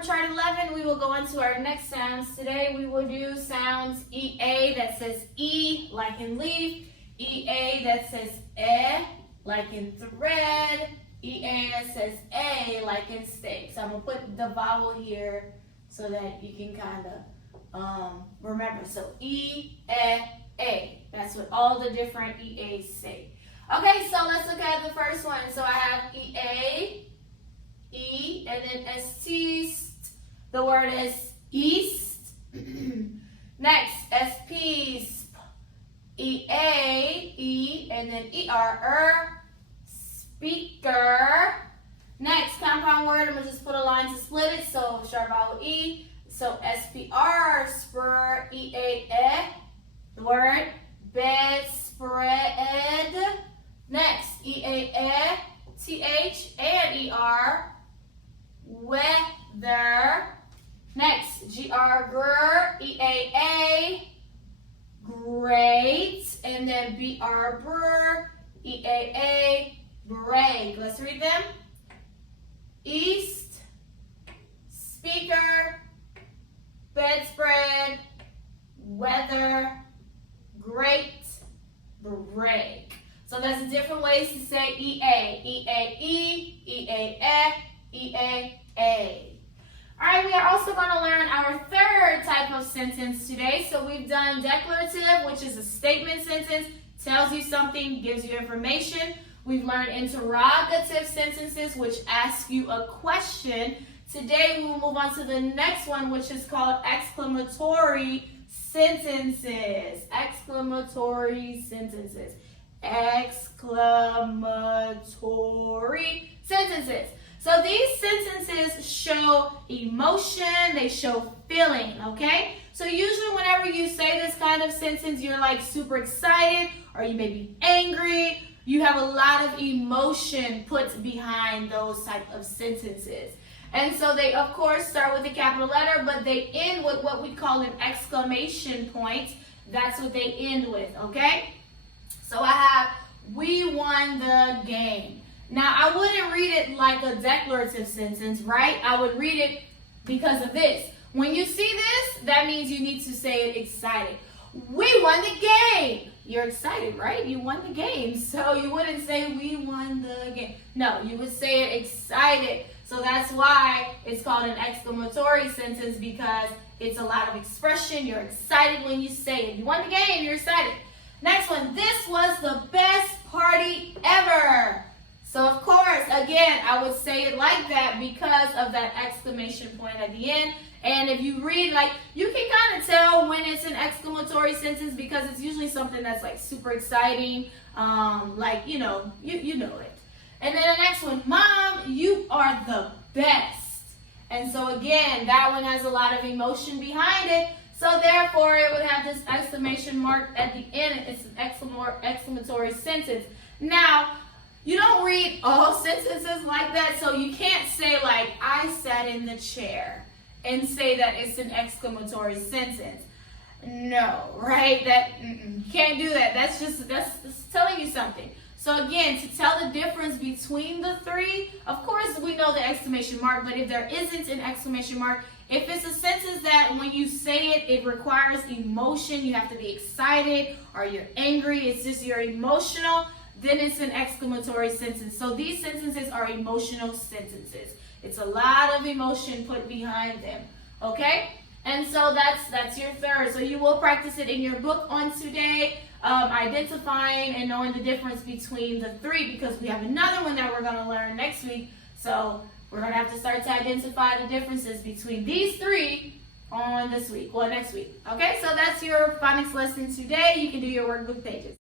from chart 11, we will go into our next sounds. Today we will do sounds EA that says E like in leaf, EA that says E like in thread, EA that says A like in steak. So I'm going to put the vowel here so that you can kind of remember. So E, A. That's what all the different EAs say. Okay, so let's look at the first one. So I have EA, E, and then ST. The word is east. Next, SP, EA, E, and then ER, speaker. Next, compound word, I'm going to just put a line to split it, so sharp vowel E. So SPR, spur, EA, the word bedspread. Next, EA, TH, and ER, weather. Next, GR, EAA, great. And then BR, EAA, break. Let's read them. East, speaker, bedspread, weather, great, break. So that's different ways to say EA. EAE, EAE, EAA. All right, we are also going to learn our third type of sentence today. So we've done declarative, which is a statement sentence, tells you something, gives you information. We've learned interrogative sentences, which ask you a question. Today we will move on to the next one, which is called exclamatory sentences. Exclamatory sentences. Exclamatory sentences. So these sentences show emotion, they show feeling, okay? So usually whenever you say this kind of sentence, you're like super excited or you may be angry. You have a lot of emotion put behind those type of sentences. And so they, of course, start with a capital letter, but they end with what we call an exclamation point. That's what they end with, okay? So I have, we won the game. Now, I wouldn't read it like a declarative sentence, right? I would read it because of this. When you see this, that means you need to say it excited. We won the game. You're excited, right? You won the game. So you wouldn't say we won the game. No, you would say it excited. So that's why it's called an exclamatory sentence, because it's a lot of expression. You're excited when you say it. You won the game, you're excited. Next one, this was the best party ever. So of course, again, I would say it like that because of that exclamation point at the end. And if you read, like, you can kind of tell when it's an exclamatory sentence because it's usually something that's like super exciting, like, you know it. And then the next one, Mom, you are the best. And so again, that one has a lot of emotion behind it. So therefore, it would have this exclamation mark at the end. It's an exclamatory sentence. Now, you don't read all sentences like that, so you can't say like, I sat in the chair and say that it's an exclamatory sentence. No, right? You can't do that. That's telling you something. So again, to tell the difference between the three, of course we know the exclamation mark, but if there isn't an exclamation mark, if it's a sentence that when you say it, it requires emotion, you have to be excited or you're angry, it's just you're emotional, then it's an exclamatory sentence. So these sentences are emotional sentences. It's a lot of emotion put behind them, okay? And so that's your third. So you will practice it in your book on today, identifying and knowing the difference between the three, because we have another one that we're going to learn next week. So we're going to have to start to identify the differences between these three on next week. Okay, so that's your phonics lesson today. You can do your workbook pages.